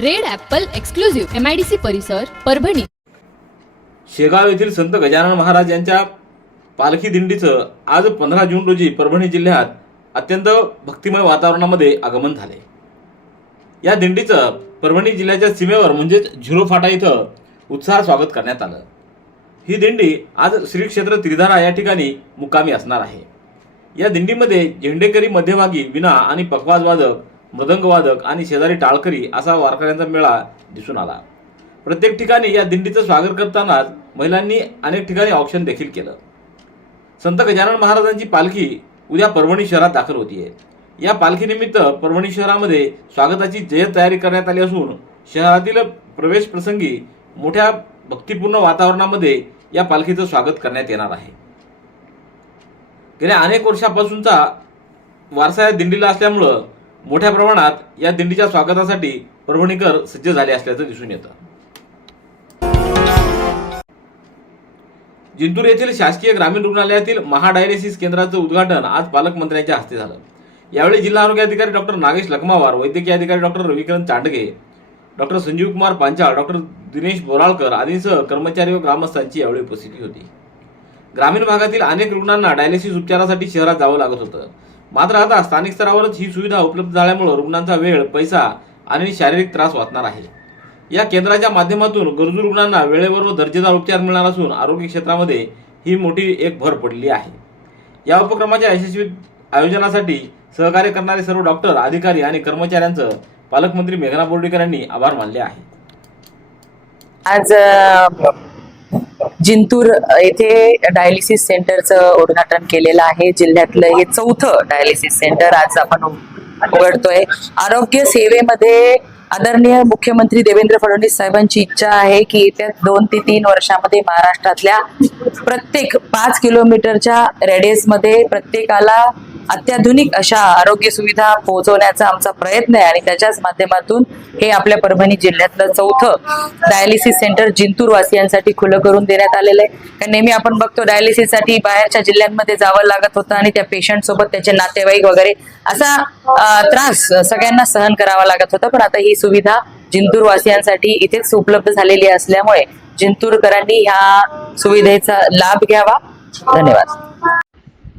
Red apple exclusive MIDC परिसर परभणी. शेगाव येथील संत गजानन महाराज यांच्या पालखी दिंडीचं आज पंधरा जून रोजी परभणी जिल्ह्यात अत्यंत भक्तिमय वातावरणामध्ये आगमन झाले. या दिंडीचं परभणी जिल्ह्याच्या सीमेवर म्हणजेच झिरो फाटा इथं उत्साह स्वागत करण्यात आलं. ही दिंडी आज श्री क्षेत्र त्रिधारा या ठिकाणी मुक्कामी असणार आहे. या दिंडीमध्ये झेंडेकरी मध्यभागी विना आणि पखवाज वादक मदंगवादक आणि शेजारी टाळकरी असा वारकऱ्यांचा मेळा दिसून आला. प्रत्येक ठिकाणी या दिंडीचं स्वागत करतानाच महिलांनी अनेक ठिकाणी ऑप्शन देखील केलं. संत गजानन महाराजांची पालखी उद्या परभणी शहरात दाखल होतीये. या पालखीनिमित्त परभणी शहरामध्ये स्वागताची जय्यत तयारी करण्यात आली असून शहरातील प्रवेश प्रसंगी मोठ्या भक्तिपूर्ण वातावरणामध्ये या पालखीचं स्वागत करण्यात येणार आहे. गेल्या अनेक वर्षापासूनचा वारसा या दिंडीला असल्यामुळं मोठ्या प्रमाणात या दिंडीच्या स्वागतासाठी परभणीकर सज्ज झाले असल्याचं दिसून येतं. जिंतूर येथील शासकीय ग्रामीण रुग्णालयातील महाडायलिसिस केंद्राचं उद्घाटन आज पालकमंत्र्यांच्या हस्ते झालं. यावेळी जिल्हा आरोग्य अधिकारी डॉक्टर नागेश लखमावार वैद्यकीय अधिकारी doctor Ravikiran Chandge doctor Sanjeev Kumar Panchal doctor Dinesh Boralkar आदींसह कर्मचारी व ग्रामस्थांची यावेळी उपस्थिती होती. ग्रामीण भागातील अनेक रुग्णांना डायलिसिस उपचारासाठी शहरात जावं लागत होतं. मात्र आता स्थानिक स्तरावरच ही सुविधा उपलब्ध झाल्यामुळे रुग्णांचा वेळ पैसा आणि शारीरिक त्रास वाचणार आहे. या केंद्राच्या माध्यमातून गरजू रुग्णांना वेळेवर व दर्जेदार उपचार मिळणार असून आरोग्य क्षेत्रामध्ये ही मोठी एक भर पडली आहे. या उपक्रमाच्या यशस्वी आयोजनासाठी सहकार्य करणारे सर्व डॉक्टर अधिकारी आणि कर्मचाऱ्यांचं पालकमंत्री मेघना बोर्डीकर यांनी आभार मानले आहे आज जिंतूर येथे डायलिसिस सेंटरचं उद्घाटन केलेलं आहे. जिल्ह्यातलं हे चौथं डायलिसिस सेंटर आज आपण उघडतोय. आरोग्य सेवेमध्ये आदरणीय मुख्यमंत्री देवेंद्र फडणवीस साहेबांची इच्छा आहे की येत्या दोन ते तीन वर्षामध्ये महाराष्ट्रातल्या प्रत्येक पाच किलोमीटरच्या रेडियसमध्ये प्रत्येकाला अत्याधुनिक अशा आरोग्य सुविधा पोहोचवण्याचा आमचा प्रयत्न आहे आणि त्याच्याच माध्यमातून हे आपल्या परभणी जिल्ह्यातलं चौथं डायलिसिस सेंटर जिंतूरवासियांसाठी खुलं करून देण्यात आलेलं आहे. कारण नेहमी आपण बघतो डायलिसिससाठी बाहेरच्या जिल्ह्यांमध्ये जावं लागत होतं आणि त्या पेशंट सोबत त्याचे नातेवाईक वगैरे असा त्रास सगळ्यांना सहन करावा लागत होता. पण आता ही सुविधा जिंतूरवासियांसाठी इथेच उपलब्ध झालेली असल्यामुळे जिंतूरकरांनी ह्या सुविधेचा लाभ घ्यावा. धन्यवाद.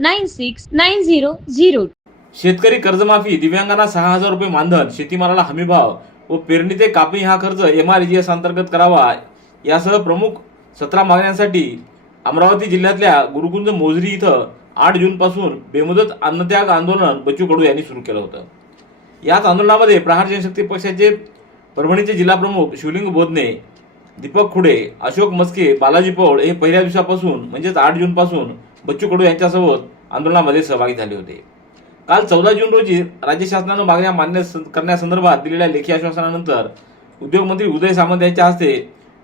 nine six nine zero zero शेतकरी कर्जमाफी दिव्यांगांना सहा हजार रुपये मानधन शेतीमालाला हमीभाव व पेरणी ते कापणी हा खर्च एम आर जी एस अंतर्गत करावा यासह प्रमुख सतरा मागण्यांसाठी अमरावती जिल्ह्यातल्या गुरुकुंज मोझरी इथं आठ जूनपासून बेमुदत अन्नत्याग आंदोलन बच्चू कडू यांनी सुरू केलं होतं याच आंदोलनामध्ये प्रहार जनशक्ती पक्षाचे परभणीचे जिल्हाप्रमुख शिवलिंग बोधने दीपक खुडे अशोक मस्के बालाजी पौळ हे पहिल्या दिवसापासून म्हणजेच आठ जूनपासून बच्चू कडू यांच्यासोबत आंदोलनामध्ये सहभागी झाले होते. काल चौदा जून रोजी राज्य शासनानं मागण्या मान्य करण्यासंदर्भात दिलेल्या लेखी आश्वासनानंतर उद्योगमंत्री उदय सामंत यांच्या हस्ते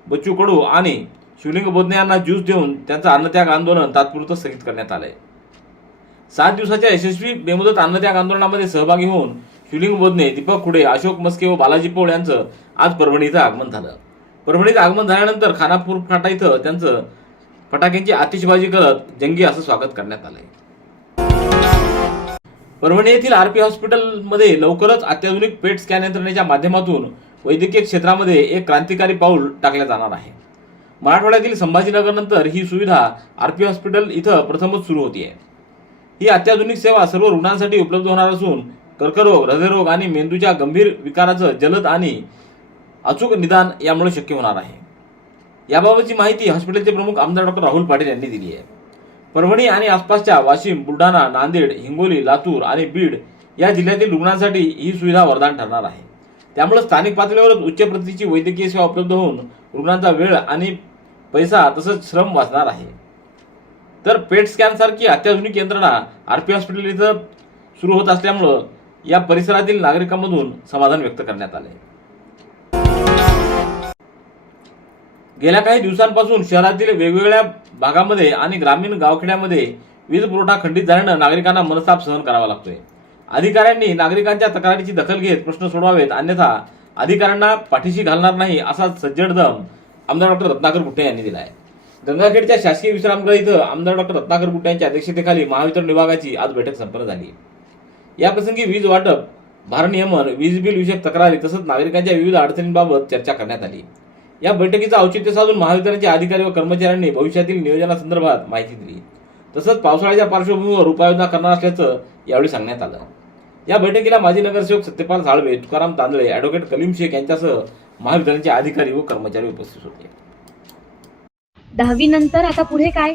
बच्चू कडू आणि शिवलिंग बोधने यांना ज्यूस देऊन त्यांचं अन्नत्याग आंदोलन तात्पुरतं स्थगित करण्यात आलंय. सात दिवसाच्या यशस्वी बेमुदत अन्नत्याग आंदोलनामध्ये सहभागी होऊन शिवलिंग बोधने दीपक खुडे अशोक मस्के व बालाजी पोळ यांचं आज परभणीचं आगमन झालं. परभणीत आगमन झाल्यानंतर खानापूर फाटा इथं त्यांचं फटाक्यांची आतिषबाजी करत जंगी असं स्वागत करण्यात आलंय. परभणी येथील आरपी हॉस्पिटलमध्ये लवकरच अत्याधुनिक पेट स्कॅन यंत्रणेच्या माध्यमातून वैद्यकीय क्षेत्रामध्ये एक क्रांतिकारी पाऊल टाकलं जाणार आहे. मराठवाड्यातील संभाजीनगरनंतर ही सुविधा आरपी हॉस्पिटल इथं प्रथमच सुरू होती आहे ही अत्याधुनिक सेवा सर्व रुग्णांसाठी उपलब्ध होणार असून कर्करोग हृदयरोग आणि मेंदूच्या गंभीर विकाराचं जलद आणि अचूक निदान यामुळे शक्य होणार आहे. याबाबतची माहिती हॉस्पिटलचे प्रमुख आमदार डॉक्टर राहुल पाटील यांनी दिली आहे. परभणी आणि आसपासच्या वाशिम बुलढाणा नांदेड हिंगोली लातूर आणि बीड या जिल्ह्यातील रुग्णांसाठी ही सुविधा वरदान ठरणार आहे. त्यामुळे स्थानिक पातळीवरच उच्च प्रतीची वैद्यकीय सेवा उपलब्ध होऊन रुग्णांचा वेळ आणि पैसा तसंच श्रम वाचणार आहे. तर पेट स्कॅनसारखी अत्याधुनिक यंत्रणा आर पी हॉस्पिटल इथं सुरू होत असल्यामुळं या परिसरातील नागरिकांमधून समाधान व्यक्त करण्यात आले गेल्या काही दिवसांपासून शहरातील वेगवेगळ्या भागामध्ये आणि ग्रामीण गावखेड्यामध्ये वीज पुरवठा खंडित झाल्यानं नागरिकांना मनस्ताप सहन करावा लागतोय. अधिकाऱ्यांनी नागरिकांच्या तक्रारीची दखल घेत प्रश्न सोडवावेत अन्यथा अधिकाऱ्यांना पाठीशी घालणार नाही असा सज्जड दम आमदार डॉक्टर रत्नाकर गुट्टे यांनी दिला आहे गंगाखेडच्या शासकीय विश्रामगृह इथं आमदार डॉक्टर रत्नाकर गुट्टे यांच्या अध्यक्षतेखाली महावितरण विभागाची आज बैठक संपन्न झाली. याप्रसंगी वीज वाटप भारनियमन वीज बिल विषयक तक्रारी तसंच नागरिकांच्या विविध अडचणींबाबत चर्चा करण्यात आली. या बैठकीचं औचित्य साधून महावितरणचे अधिकारी व कर्मचाऱ्यांनी भविष्यातील नियोजनासंदर्भात माहिती दिली. तसंच पावसाळ्याच्या पार्श्वभूमीवर उपाययोजना करणार असल्याचं यावेळी सांगण्यात आलं. या बैठकीला माजी नगरसेवक सत्यपाल साळवे तुकाराम तांदळे अॅडव्होकेट कलीम शेख यांच्यासह महावितरणचे अधिकारी व कर्मचारी उपस्थित होते. दहावी नंतर आता पुढे काय?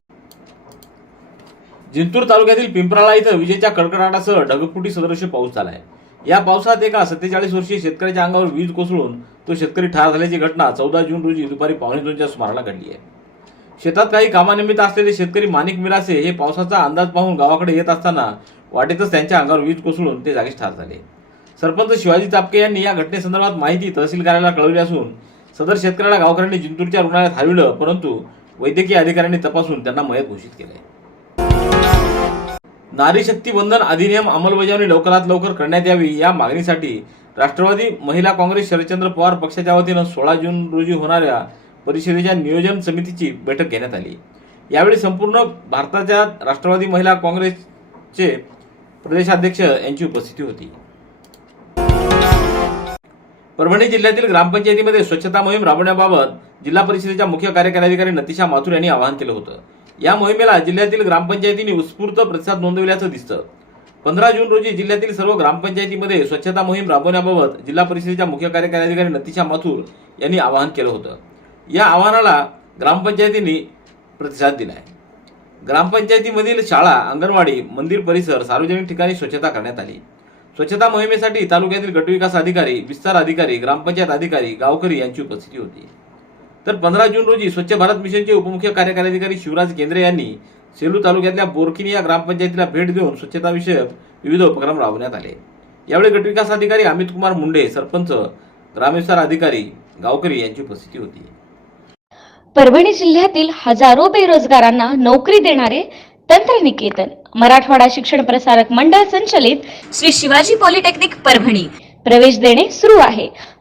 Jintur तालुक्यातील पिंपराळा इथं विजेच्या कडकडाटासह ढगफुटी सदृश्य पाऊस झालाय. या पावसात एका सत्तेचाळीस वर्षीय शेतकऱ्याच्या अंगावर वीज कोसळून तो शेतकरी ठार झाल्याची घटना चौदा जून रोजी दुपारी पावणे दोनच्या सुमाराला घडली आहे. शेतात काही कामानिमित्त असलेले शेतकरी माणिक मिरासे हे पावसाचा अंदाज पाहून गावाकडे येत असताना वाटेतच त्यांच्या अंगावर वीज कोसळून ते जागीच ठार झाले. सरपंच शिवाजी चापके यांनी या घटनेसंदर्भात माहिती तहसील कार्यालयाला कळवली असून सदर शेतकऱ्याला गावकऱ्यांनी जिंतूरच्या रुग्णालयात हलविलं परंतु वैद्यकीय अधिकाऱ्यांनी तपासून त्यांना मयत घोषित केले नारी शक्ती बंधन अधिनियम अंमलबजावणी लवकरात लवकर करण्यात यावी या मागणीसाठी राष्ट्रवादी महिला काँग्रेस शरदचंद्र पवार पक्षाच्या वतीनं सोळा जून रोजी होणाऱ्या परिषदेच्या नियोजन समितीची बैठक घेण्यात आली. यावेळी संपूर्ण भारताच्या राष्ट्रवादी महिला काँग्रेसचे प्रदेशाध्यक्ष यांची उपस्थिती होती. परभणी जिल्ह्यातील ग्रामपंचायतीमध्ये स्वच्छता मोहीम राबवण्याबाबत जिल्हा परिषदेच्या मुख्य कार्यकारी अधिकारी नतिशा माथुर यांनी आवाहन केलं होतं. या मोहिमेला जिल्ह्यातील ग्रामपंचायतींनी उत्स्फूर्त प्रतिसाद नोंदविल्याचं दिसतं. पंधरा जून रोजी जिल्ह्यातील सर्व ग्रामपंचायतीमध्ये स्वच्छता मोहीम राबवण्याबाबत जिल्हा परिषदेच्या मुख्य कार्यकारी अधिकारी नतिशा माथूर यांनी आवाहन केलं होतं. या आवाहनाला ग्रामपंचायतींनी प्रतिसाद दिलाय. ग्रामपंचायतीमधील शाळा अंगणवाडी मंदिर परिसर सार्वजनिक ठिकाणी स्वच्छता करण्यात आली. स्वच्छता मोहिमेसाठी तालुक्यातील गटविकास अधिकारी विस्तार अधिकारी ग्रामपंचायत अधिकारी गावकरी यांची उपस्थिती होती. तर पंधरा जून रोजी स्वच्छ भारत मिशनचे उपमुख्य कार्यकारी अधिकारी शिवराज केंद्रे यांनी सेलू तालुक्यातल्या बोरकिनी या ग्रामपंचायतीला भेट देऊन स्वच्छता विषयक विविध उपक्रम राबवण्यात आले. यावेळी गटविकास अधिकारी अमित कुमार मुंडे सरपंच ग्रामविस्तार अधिकारी गावकरी यांची उपस्थिती होती. परभणी जिल्ह्यातील हजारो बेरोजगारांना नोकरी देणारे तंत्रनिकेतन मराठवाडा शिक्षण प्रसारक मंडळ संचलित श्री शिवाजी पॉलिटेक्निक परभणी. प्रवेश देणे सुरू आहे.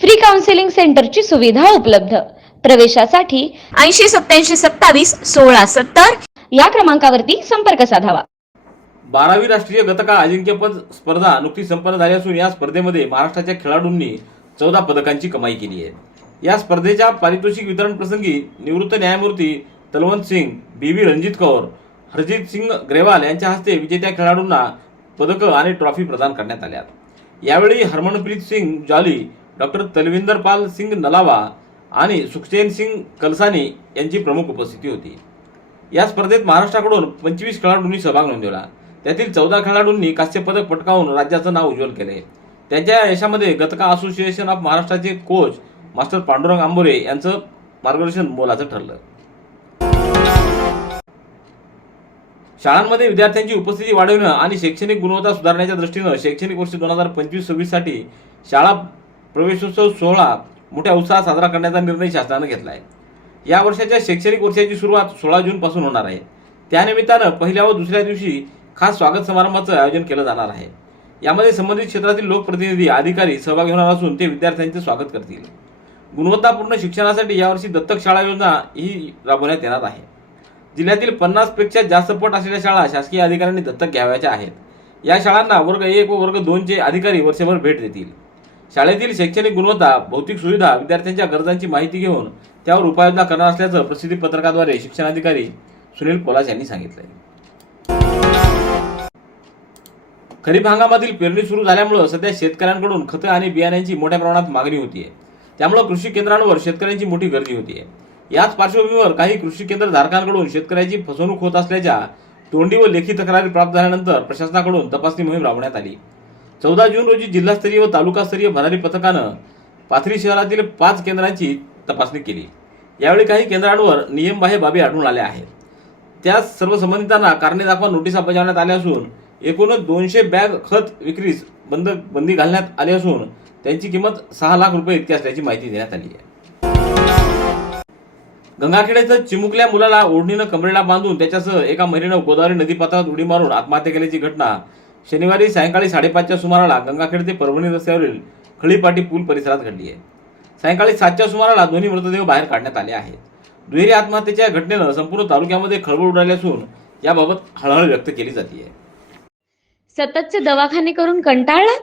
फ्री काउन्सिलिंग सेंटरची सुविधा उपलब्ध. प्रवेशासाठी ऐंशी सत्याऐंशी सत्तावीस सोळा सत्तर या क्रमांकावरती संपर्क साधावा. बारावी राष्ट्रीय गतका अजिंक्यपद स्पर्धा नुकतीच संपन्न झाली असून या स्पर्धेमध्ये महाराष्ट्राच्या खेळाडूंनी चौदा पदकांची कमाई केली आहे. या स्पर्धेच्या पारितोषिक वितरण प्रसंगी निवृत्त न्यायमूर्ती तलवंत सिंग बी व्ही रणजित कौर हरजित सिंग ग्रेवाल यांच्या हस्ते विजेत्या खेळाडूंना पदकं आणि ट्रॉफी प्रदान करण्यात आल्या यावेळी हरमनप्रीत सिंग जॉली डॉक्टर तलविंदर पाल सिंग नलावा आणि सुखचैन सिंग कलसानी यांची प्रमुख उपस्थिती होती. या स्पर्धेत महाराष्ट्राकडून पंचवीस खेळाडूंनी सहभाग नोंदवला. त्यातील चौदा खेळाडूंनी कांस्यपदक पटकावून राज्याचं नाव उज्ज्वल केले. त्यांच्या यशामध्ये गतका असोसिएशन ऑफ महाराष्ट्राचे कोच मास्टर पांडुरंग आंबोरे यांचं मार्गदर्शन मोलाचं ठरलं. शाळांमध्ये विद्यार्थ्यांची उपस्थिती वाढवणं आणि शैक्षणिक गुणवत्ता सुधारण्याच्या दृष्टीनं शैक्षणिक वर्ष दोन हजार पंचवीस सव्वीससाठी शाळा प्रवेशोत्सव सोहळा मोठ्या उत्साहात साजरा करण्याचा निर्णय शासनानं घेतला आहे या वर्षाच्या शैक्षणिक वर्षाची सुरुवात सोळा जूनपासून होणार आहे. त्यानिमित्तानं पहिल्या व दुसऱ्या दिवशी खास स्वागत समारंभाचं आयोजन केलं जाणार आहे. यामध्ये संबंधित क्षेत्रातील लोकप्रतिनिधी अधिकारी सहभागी होणार असून ते विद्यार्थ्यांचे स्वागत करतील. गुणवत्तापूर्ण शिक्षणासाठी यावर्षी दत्तक शाळा योजना ही राबवण्यात येणार आहे. जिल्ह्यातील पन्नासपेक्षा जास्त पट असलेल्या शाळा शासकीय अधिकाऱ्यांनी दत्तक घ्यावयाच्या आहेत. या शाळांना वर्ग एक व वर्ग दोनचे अधिकारी वर्षभर भेट देतील. शाळेतील शैक्षणिक गुणवत्ता भौतिक सुविधा विद्यार्थ्यांच्या गरजांची माहिती घेऊन त्यावर उपाययोजना करणार असल्याचं प्रसिद्धी पत्रकाद्वारे शिक्षणाधिकारी सुनील पोलास यांनी सांगितलंय. खरीप हंगामातील पेरणी सुरू झाल्यामुळं सध्या शेतकऱ्यांकडून खतं आणि बियाण्यांची मोठ्या प्रमाणात मागणी होतीये. त्यामुळं कृषी केंद्रांवर शेतकऱ्यांची मोठी गर्दी होतीये. याच पार्श्वभूमीवर काही कृषी केंद्र धारकांकडून शेतकऱ्याची फसवणूक होत असल्याच्या तोंडी व लेखी तक्रारी प्राप्त झाल्यानंतर प्रशासनाकडून तपासणी मोहीम राबवण्यात आली. चौदा जून रोजी जिल्हास्तरीय व तालुकास्तरीय भरारी पथकानं पाथरी शहरातील पाच केंद्रांची तपासणी केली. यावेळी काही केंद्रांवर नियमबाह्य बाबी आढळून आल्या आहेत. त्या सर्व संबंधितांना कारणे दाखवा नोटिसा बजावण्यात आल्या असून एकूणच दोनशे बॅग खत विक्रीस बंद बंदी घालण्यात आली असून त्यांची किंमत सहा लाख रुपये इतकी असल्याची माहिती देण्यात आली आहे. गंगाखेड्याचं चिमुकल्या मुलाला ओढणीनं कमरेला बांधून त्याच्यासह एका महिलेनं गोदावरी नदीपात्रात उडी मारून आत्महत्या केल्याची घटना शनिवारी सायंकाळी साडेपाचच्या सुमाराला गंगाखेड ते परभणी रस्त्यावरील खळीपाटी पूल परिसरात घडली आहे. सायंकाळी सातच्या सुमाराला दोन्ही मृतदेह बाहेर काढण्यात आले आहेत. दुहेरी आत्महत्येच्या घटनेनं संपूर्ण तालुक्यामध्ये खळबळ उडाली असून याबाबत हळहळ व्यक्त केली जाते सततचे दवाखाने करून कंटाळलात?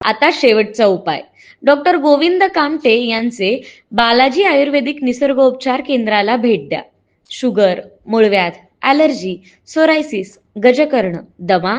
आता शेवटचा उपाय. डॉक्टर गोविंद कामटे यांचे बालाजी आयुर्वेदिक निसर्गोपचार केंद्राला भेट द्या. शुगर मूळव्याध ॲलर्जी सोरायसिस गजकर्ण दमा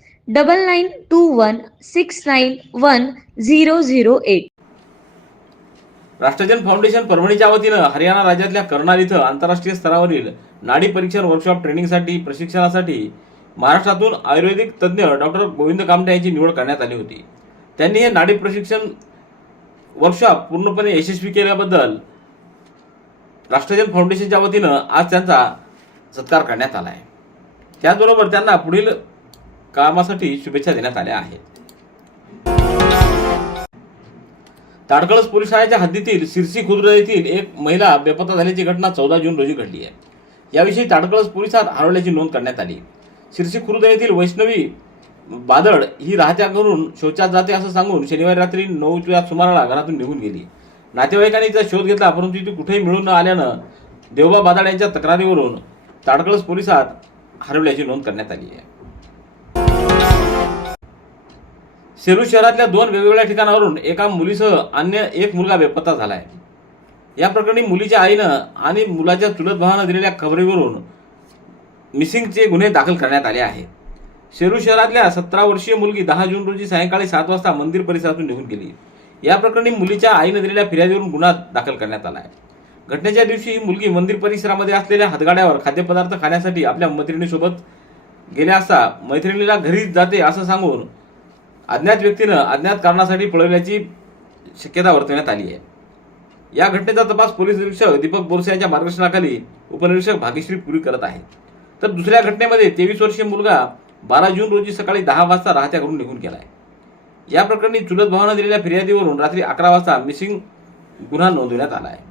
double nine two one six nine one zero zero eight Rashtrajan foundation परभणीच्या वतीनं हरियाणा राज्यातल्या कर्नाल इथं आंतरराष्ट्रीय स्तरावरील नाडी परीक्षण वर्कशॉप ट्रेनिंगसाठी प्रशिक्षणासाठी महाराष्ट्रातून आयुर्वेदिक तज्ज्ञ डॉक्टर गोविंद कामटे यांची निवड करण्यात आली होती. त्यांनी हे नाडी प्रशिक्षण वर्कशॉप पूर्णपणे यशस्वी केल्याबद्दल राष्ट्रजन फाउंडेशनच्या वतीनं आज त्यांचा सत्कार करण्यात आला आहे. त्याचबरोबर त्यांना पुढील कामासाठी शुभेच्छा देण्यात आल्या आहेत. ताडकळस पोलीस ठाण्याच्या हद्दीतील सिरसी खुर्द येथील एक महिला बेपत्ता झाल्याची घटना चौदा जून रोजी घडली आहे. याविषयी ताडकळस पोलिसात हरवल्याची नोंद करण्यात आली. सिरसी खुर्द येथील वैष्णवी बादळ ही राहत्या घरून शौचात जाते असं सांगून शनिवारी रात्री नऊच्या सुमाराला घरातून निघून गेली. नातेवाईकांनी तिचा शोध घेतला परंतु ती कुठेही मिळून न आल्यानं देवबा बादळ यांच्या तक्रारीवरून ताडकळस पोलिसात हरवल्याची नोंद करण्यात आली आहे. सेलू शहरातल्या दोन वेगवेगळ्या ठिकाणावरून एका मुलीसह अन्य एक मुलगा बेपत्ता झालाय. या प्रकरणी मुलीच्या आईनं आणि मुलाच्या चुलत भावानं दिलेल्या खबरीवरून मिसिंगचे गुन्हे दाखल करण्यात आले आहेत. शेरू शहरातल्या सतरा वर्षीय मुलगी दहा जून रोजी सायंकाळी सात वाजता मंदिर परिसरातून निघून गेली. या प्रकरणी मुलीच्या आईनं दिलेल्या फिर्यादीवरून गुन्हा दाखल करण्यात आला आहे. घटनेच्या दिवशी ही मुलगी मंदिर परिसरामध्ये असलेल्या हातगाड्यावर खाद्यपदार्थ खाण्यासाठी आपल्या मैत्रिणीसोबत गेल्या असता मैत्रिणीला घरीच जाते असं सांगून अज्ञात व्यक्तीनं अज्ञात कारणासाठी पळवल्याची शक्यता वर्तवण्यात आली आहे. या घटनेचा तपास पोलीस निरीक्षक दीपक बोरसे यांच्या मार्गदर्शनाखाली उपनिरीक्षक भाग्यश्री पुरी करत आहेत. तर दुसऱ्या घटनेमध्ये तेवीस वर्षीय मुलगा बारा जून रोजी सकाळी दहा वाजता राहत्या घरून निघून गेलाय. या प्रकरणी चुलत भावानं दिलेल्या फिर्यादीवरून रात्री अकरा वाजता मिसिंग गुन्हा नोंदवण्यात आला आहे.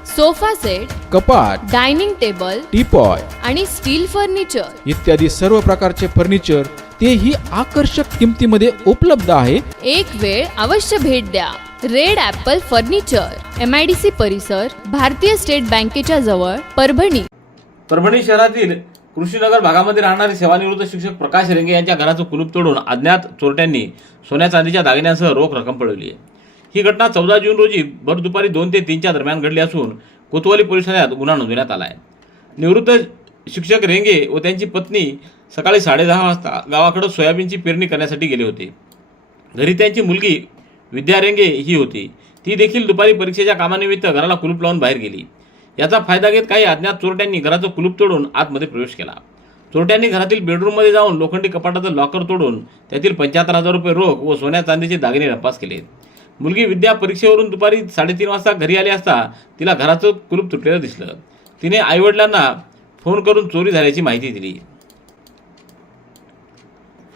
sofa set कपाट डायनिंग टेबल टीपॉय आणि स्टील फर्निचर. इत्यादी सर्व प्रकारचे फर्निचर तेही आकर्षक किमतीमध्ये उपलब्ध आहे. एक वेळ अवश्य भेट द्या. Red apple furniture M I D C परिसर भारतीय स्टेट बँकेच्या जवळ परभणी. परभणी शहरातील कृषीनगर भागामध्ये राहणारे सेवानिवृत्त शिक्षक प्रकाश रेंगे यांच्या घराचं कुलूप तोडून अज्ञात चोरट्यांनी सोन्या चांदीच्या दागिन्यांसह रोख रक्कम पळवली आहे. ही घटना चौदा जून रोजी भर दुपारी दोन ते तीनच्या दरम्यान घडली असून कोतवाली पोलीस ठाण्यात गुन्हा नोंदवण्यात आला आहे. निवृत्त शिक्षक रेंगे व त्यांची पत्नी सकाळी साडेदहा वाजता गावाकडे सोयाबीनची पेरणी करण्यासाठी गेले होते. घरी त्यांची मुलगी विद्या रेंगे ही होती. ती देखील दुपारी परीक्षेच्या कामानिमित्त घराला कुलूप लावून बाहेर गेली. याचा फायदा घेत काही अज्ञात चोरट्यांनी घराचं कुलूप तोडून आतमध्ये प्रवेश केला. चोरट्यांनी घरातील बेडरूममध्ये जाऊन लोखंडी कपाटाचं लॉकर तोडून त्यातील पंच्याहत्तर हजार रुपये रोख व सोन्या चांदीचे दागिने रपास केले. मुलगी विद्या परीक्षेवरून दुपारी साडेतीन वाजता घरी आली असता तिला घराचं कुलूप तुटलेलं दिसलं. तिने आईवडिलांना फोन करून चोरी झाल्याची माहिती दिली.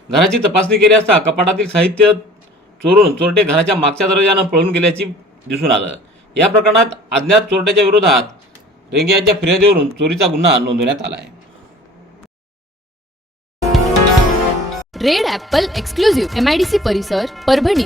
घराची तपासणी केली असता कपाटातील साहित्य चोरून चोरटे घराच्या मागच्या दरवाजानं पळून गेल्याची दिसून आलं. या प्रकरणात अज्ञात चोरट्याच्या विरोधात रेंगे यांच्या फिर्यादीवरून चोरीचा गुन्हा नोंदवण्यात आला आहे red apple exclusive M I D C परिसर परभणी.